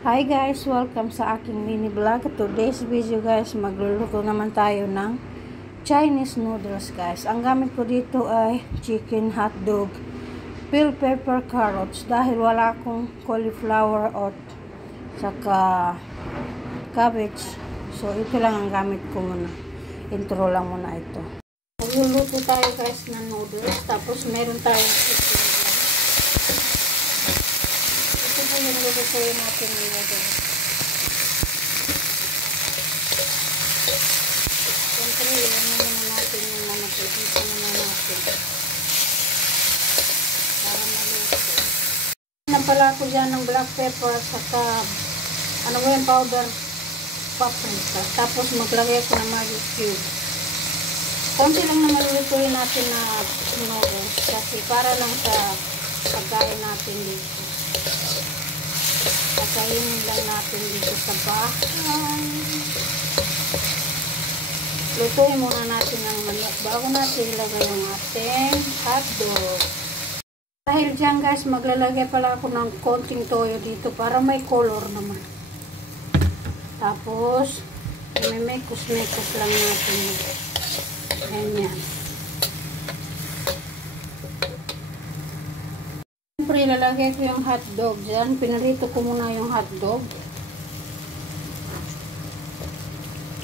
Hi guys! Welcome sa aking mini vlog. Today's video guys, magluluto naman tayo ng Chinese noodles guys. Ang gamit ko dito ay chicken, hotdog, bell pepper, carrots. Dahil wala akong cauliflower or saka cabbage. So ito lang ang gamit ko muna. Intro lang muna ito. Magluluto tayo guys ng noodles. Tapos meron tayong chicken. Yung lulutuin natin yung noodles. Siyempre, ilan na muna natin yung manapit. Muna natin. Para maluto. Napala ko dyan ng black pepper saka ano ba yung powder paprika. Tapos maglagay ko ng magic cube. Konti lang na malulutuin natin na noodles. Kasi para lang sa pagkain natin dito. Pakainin lang natin dito sa bahay. Lutuin muna natin ang manok bago natin ilagay ang ating hotdog. Dahil dyan guys, maglalagay pala ako ng konting toyo dito para may color naman. Tapos, mekos-mekos lang natin. Ganyan. Siyempre, ilalagay ko yung hotdog dyan. Pinarito ko muna yung hotdog.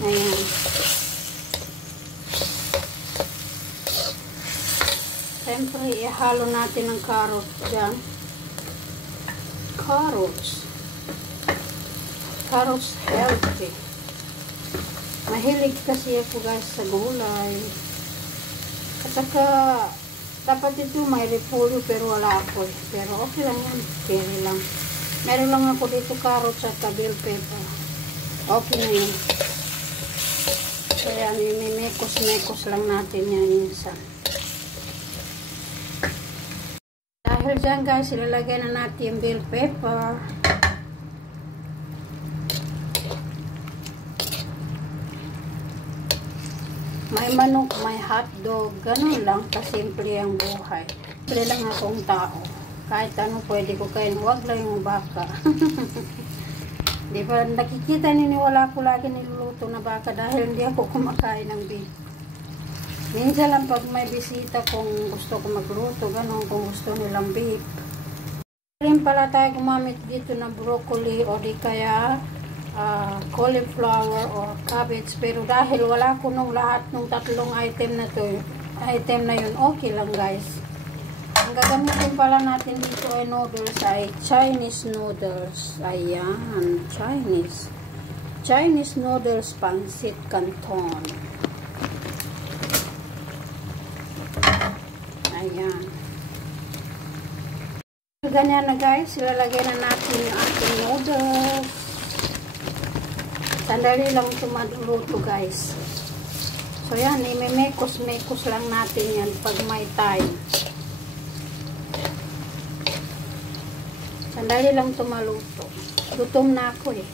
Ayan. Siyempre, ihalo natin ang carrot dyan. Carrots. Carrots healthy. Mahilig kasi ako guys sa gulay. At saka, dapat ito may repolyo pero wala ako eh. Pero okay lang yan. Pili lang. Meron lang ako dito carrots at bell pepper. Okay na yun. So yan, mekos-mekos lang natin yan minsan. Dahil dyan guys, ilalagay na natin yung bell pepper. May manok, may hotdog, ganun lang, kasimple ang buhay. Simple lang akong tao. Kahit ano pwede ko kain, huwag lang yung baka. Di ba, nakikita ninyo, wala ko lagi niluluto na baka dahil hindi ako kumakain ng beef. Minsan lang pag may bisita kung gusto ko magluto, ganun, kung gusto nilang beef. Rin pala tayo gumamit dito ng broccoli o di kaya cauliflower or cabbage, pero dahil wala ko nung lahat ng tatlong item na yun, okay lang guys. Ang gagamitin pala natin dito ay noodles ay Chinese noodles. Ayan, Chinese noodles pancit canton. Ayan. Ganyan na guys, ilalagay na natin yung ating noodles. Sandali lang ito maluto guys. So yan, imemekos-mekos lang natin yan pag may time. Sandali lang ito maluto. Gutom na ako eh.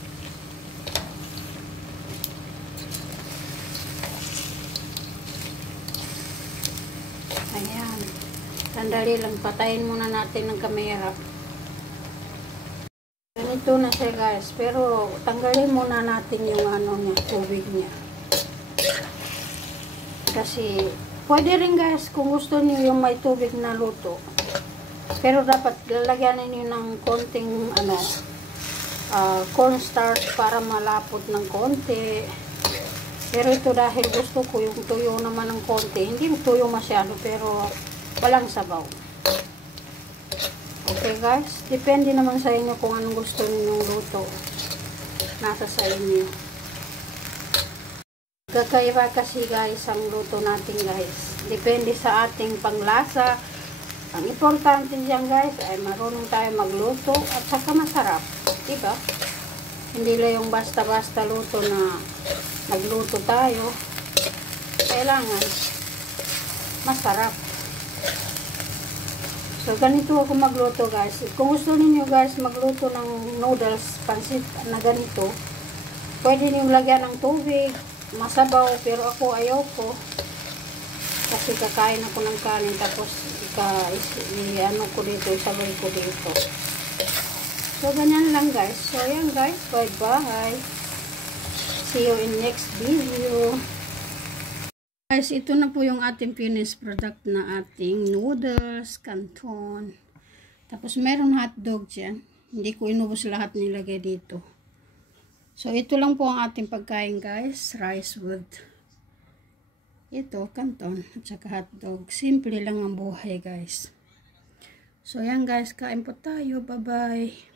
Ayan. Sandali lang, patayin muna natin ng kamera. Ganito na siya guys, pero tanggalin muna natin yung ano niya, tubig niya. Kasi pwede rin guys kung gusto niyo yung may tubig na luto. Pero dapat lalagyan niyo ng konting cornstarch para malapot ng konti. Pero ito dahil gusto ko yung tuyo naman ng konti, hindi tuyo masyado pero walang sabaw. Okay guys, depende naman sa inyo kung anong gusto ninyong luto. Nasa sa inyo. Kakaiba kasi guys ang luto natin guys. Depende sa ating panglasa. Ang importante dyan guys ay marunong tayo magluto at saka masarap. Diba? Hindi lang yung basta-basta luto na nagluto tayo. Kailangan masarap. So, ganito ako magluto guys. Kung gusto niyo guys magluto ng noodles, pancit na ganito, pwede niyo lagyan ng tubig, masabaw, pero ako ayoko. Kasi kakain ako ng kanin, tapos ano ko dito, isabay ko dito. So, ganyan lang guys. So, yan guys. Bye-bye. See you in next video. Guys, ito na po yung ating finished product na ating noodles, canton. Tapos, meron hotdog dyan. Hindi ko inubos lahat nilagay dito. So, ito lang po ang ating pagkain guys. Rice with ito, canton at saka hotdog. Simple lang ang buhay guys. So, yan guys. Kain po tayo. Bye-bye.